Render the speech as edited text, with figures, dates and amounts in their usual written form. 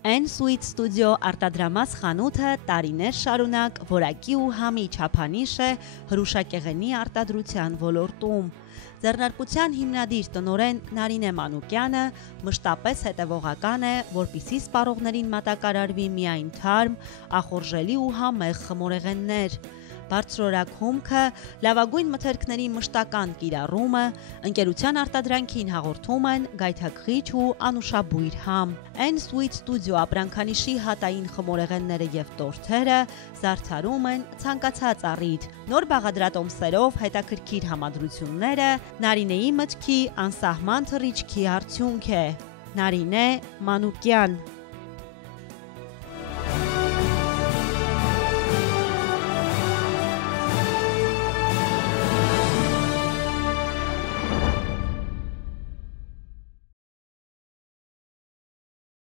N-Suite Studio արտադրամաս խանութը տարիներ շարունակ որակի ու համի չափանիշ է հրուշակեղենի արտադրության ոլորտում։ Ձեռնարկության հիմնադիր տնօրեն Նարինե Մանուկյանը մշտապես հետևողական է, որպեսզի սպառողներին մատակարարվի միայն թարմ, ախորժելի ու համեղ խմորեղեններ։ Բարձրորակ հումքը, լավագույն մթերքների մշտական կիրառումը, ընկերության արտադրանքին հաղորդում են գայթակղիչ ու անուշաբույր համ։ N-Suite Studio ապրանքանիշի հատային խմորեղենները եւ տորթերը զարդարում են ցանկացած առիթ։ Նոր բաղադրատոմսերով հետաքրքիր համադրությունները Նարինեի մտքի անսահման թռիչքի արդյունք է։ Նարինե Մանուկյան